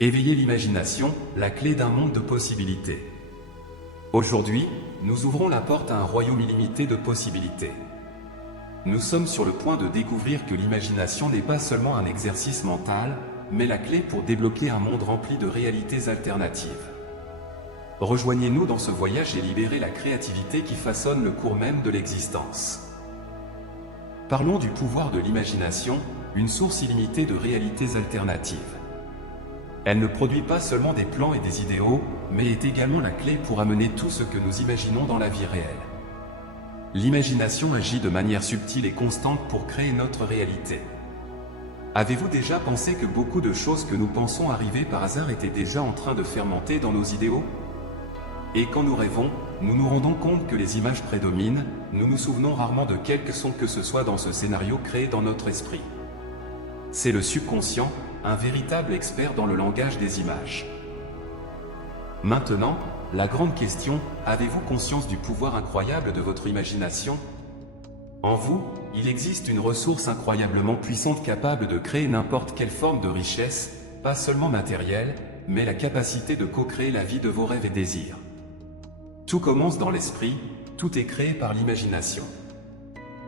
Éveiller l'imagination, la clé d'un monde de possibilités. Aujourd'hui, nous ouvrons la porte à un royaume illimité de possibilités. Nous sommes sur le point de découvrir que l'imagination n'est pas seulement un exercice mental, mais la clé pour débloquer un monde rempli de réalités alternatives. Rejoignez-nous dans ce voyage et libérez la créativité qui façonne le cours même de l'existence. Parlons du pouvoir de l'imagination, une source illimitée de réalités alternatives. Elle ne produit pas seulement des plans et des idéaux, mais est également la clé pour amener tout ce que nous imaginons dans la vie réelle. L'imagination agit de manière subtile et constante pour créer notre réalité. Avez-vous déjà pensé que beaucoup de choses que nous pensons arriver par hasard étaient déjà en train de fermenter dans nos idéaux? Et quand nous rêvons, nous nous rendons compte que les images prédominent, nous nous souvenons rarement de quelque son que ce soit dans ce scénario créé dans notre esprit. C'est le subconscient, un véritable expert dans le langage des images. Maintenant, la grande question, avez-vous conscience du pouvoir incroyable de votre imagination? En vous, il existe une ressource incroyablement puissante capable de créer n'importe quelle forme de richesse, pas seulement matérielle, mais la capacité de co-créer la vie de vos rêves et désirs. Tout commence dans l'esprit, tout est créé par l'imagination.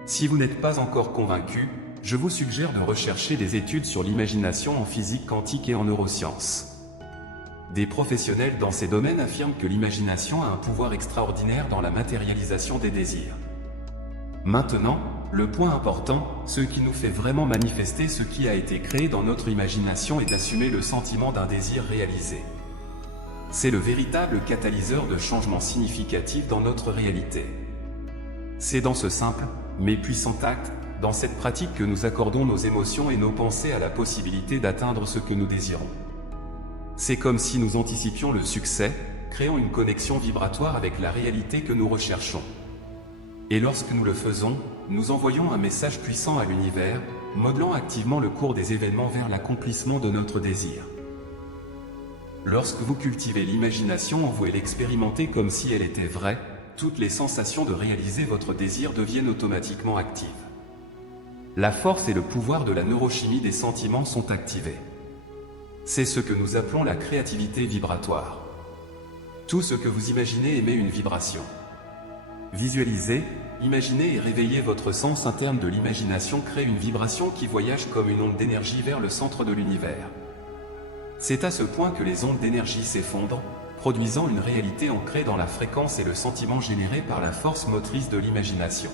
Si vous n'êtes pas encore convaincu, je vous suggère de rechercher des études sur l'imagination en physique quantique et en neurosciences. Des professionnels dans ces domaines affirment que l'imagination a un pouvoir extraordinaire dans la matérialisation des désirs. Maintenant, le point important, ce qui nous fait vraiment manifester ce qui a été créé dans notre imagination est d'assumer le sentiment d'un désir réalisé. C'est le véritable catalyseur de changements significatifs dans notre réalité. C'est dans ce simple, mais puissant acte, dans cette pratique que nous accordons nos émotions et nos pensées à la possibilité d'atteindre ce que nous désirons. C'est comme si nous anticipions le succès, créant une connexion vibratoire avec la réalité que nous recherchons. Et lorsque nous le faisons, nous envoyons un message puissant à l'univers, modelant activement le cours des événements vers l'accomplissement de notre désir. Lorsque vous cultivez l'imagination en vous et l'expérimentez comme si elle était vraie, toutes les sensations de réaliser votre désir deviennent automatiquement actives. La force et le pouvoir de la neurochimie des sentiments sont activés. C'est ce que nous appelons la créativité vibratoire. Tout ce que vous imaginez émet une vibration. Visualisez, imaginez et réveillez votre sens interne de l'imagination crée une vibration qui voyage comme une onde d'énergie vers le centre de l'univers. C'est à ce point que les ondes d'énergie s'effondrent, produisant une réalité ancrée dans la fréquence et le sentiment généré par la force motrice de l'imagination.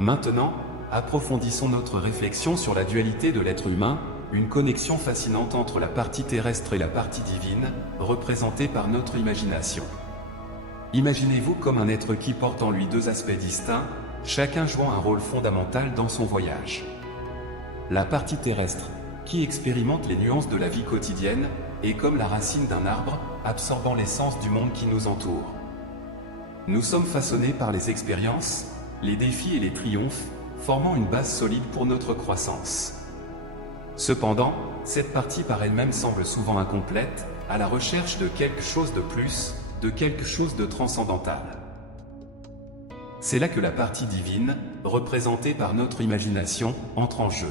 Maintenant, approfondissons notre réflexion sur la dualité de l'être humain, une connexion fascinante entre la partie terrestre et la partie divine, représentée par notre imagination. Imaginez-vous comme un être qui porte en lui deux aspects distincts, chacun jouant un rôle fondamental dans son voyage. La partie terrestre, qui expérimente les nuances de la vie quotidienne, est comme la racine d'un arbre, absorbant l'essence du monde qui nous entoure. Nous sommes façonnés par les expériences, les défis et les triomphes, formant une base solide pour notre croissance. Cependant, cette partie par elle-même semble souvent incomplète, à la recherche de quelque chose de plus, de quelque chose de transcendantal. C'est là que la partie divine, représentée par notre imagination, entre en jeu.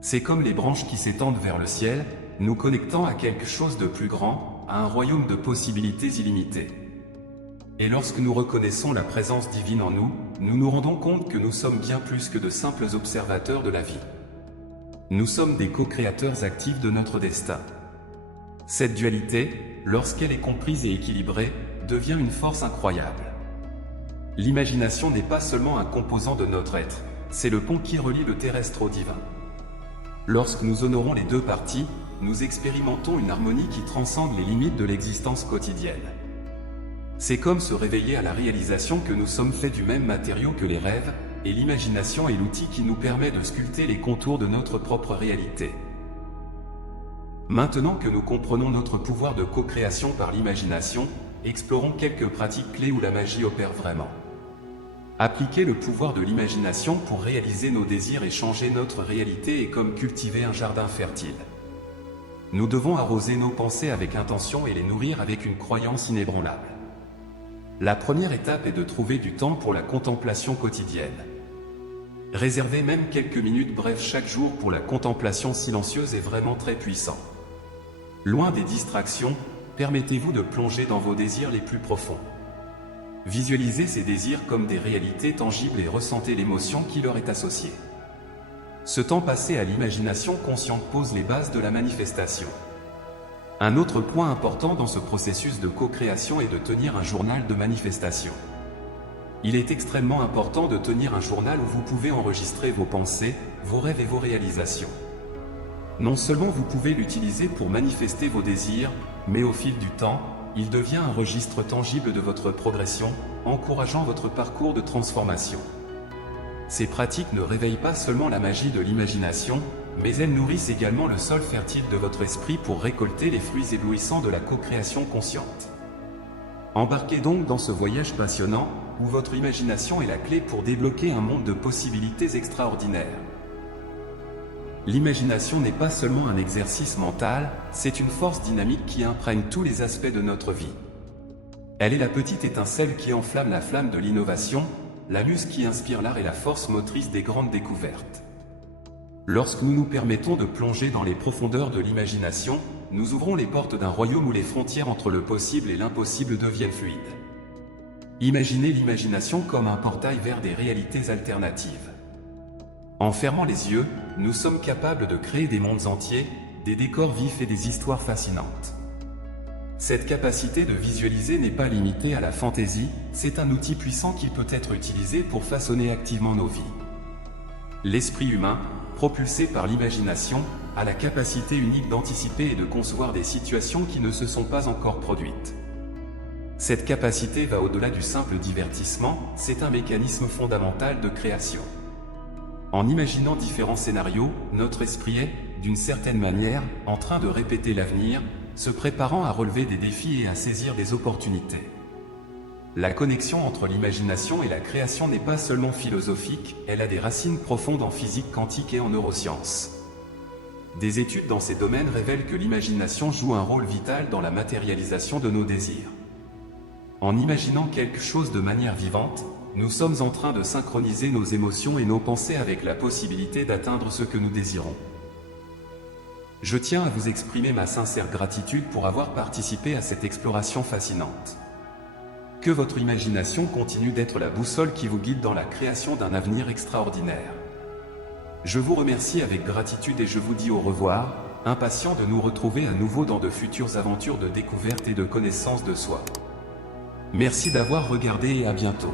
C'est comme les branches qui s'étendent vers le ciel, nous connectant à quelque chose de plus grand, à un royaume de possibilités illimitées. Et lorsque nous reconnaissons la présence divine en nous, nous nous rendons compte que nous sommes bien plus que de simples observateurs de la vie. Nous sommes des co-créateurs actifs de notre destin. Cette dualité, lorsqu'elle est comprise et équilibrée, devient une force incroyable. L'imagination n'est pas seulement un composant de notre être, c'est le pont qui relie le terrestre au divin. Lorsque nous honorons les deux parties, nous expérimentons une harmonie qui transcende les limites de l'existence quotidienne. C'est comme se réveiller à la réalisation que nous sommes faits du même matériau que les rêves, et l'imagination est l'outil qui nous permet de sculpter les contours de notre propre réalité. Maintenant que nous comprenons notre pouvoir de co-création par l'imagination, explorons quelques pratiques clés où la magie opère vraiment. Appliquer le pouvoir de l'imagination pour réaliser nos désirs et changer notre réalité est comme cultiver un jardin fertile. Nous devons arroser nos pensées avec intention et les nourrir avec une croyance inébranlable. La première étape est de trouver du temps pour la contemplation quotidienne. Réserver même quelques minutes brèves chaque jour pour la contemplation silencieuse est vraiment très puissant. Loin des distractions, permettez-vous de plonger dans vos désirs les plus profonds. Visualisez ces désirs comme des réalités tangibles et ressentez l'émotion qui leur est associée. Ce temps passé à l'imagination consciente pose les bases de la manifestation. Un autre point important dans ce processus de co-création est de tenir un journal de manifestation. Il est extrêmement important de tenir un journal où vous pouvez enregistrer vos pensées, vos rêves et vos réalisations. Non seulement vous pouvez l'utiliser pour manifester vos désirs, mais au fil du temps, il devient un registre tangible de votre progression, encourageant votre parcours de transformation. Ces pratiques ne réveillent pas seulement la magie de l'imagination, mais elles nourrissent également le sol fertile de votre esprit pour récolter les fruits éblouissants de la co-création consciente. Embarquez donc dans ce voyage passionnant, où votre imagination est la clé pour débloquer un monde de possibilités extraordinaires. L'imagination n'est pas seulement un exercice mental, c'est une force dynamique qui imprègne tous les aspects de notre vie. Elle est la petite étincelle qui enflamme la flamme de l'innovation, la muse qui inspire l'art et la force motrice des grandes découvertes. Lorsque nous nous permettons de plonger dans les profondeurs de l'imagination, nous ouvrons les portes d'un royaume où les frontières entre le possible et l'impossible deviennent fluides. Imaginez l'imagination comme un portail vers des réalités alternatives. En fermant les yeux, nous sommes capables de créer des mondes entiers, des décors vifs et des histoires fascinantes. Cette capacité de visualiser n'est pas limitée à la fantaisie, c'est un outil puissant qui peut être utilisé pour façonner activement nos vies. L'esprit humain, propulsé par l'imagination, a la capacité unique d'anticiper et de concevoir des situations qui ne se sont pas encore produites. Cette capacité va au-delà du simple divertissement, c'est un mécanisme fondamental de création. En imaginant différents scénarios, notre esprit est, d'une certaine manière, en train de répéter l'avenir, se préparant à relever des défis et à saisir des opportunités. La connexion entre l'imagination et la création n'est pas seulement philosophique, elle a des racines profondes en physique quantique et en neurosciences. Des études dans ces domaines révèlent que l'imagination joue un rôle vital dans la matérialisation de nos désirs. En imaginant quelque chose de manière vivante, nous sommes en train de synchroniser nos émotions et nos pensées avec la possibilité d'atteindre ce que nous désirons. Je tiens à vous exprimer ma sincère gratitude pour avoir participé à cette exploration fascinante. Que votre imagination continue d'être la boussole qui vous guide dans la création d'un avenir extraordinaire. Je vous remercie avec gratitude et je vous dis au revoir, impatient de nous retrouver à nouveau dans de futures aventures de découverte et de connaissance de soi. Merci d'avoir regardé et à bientôt.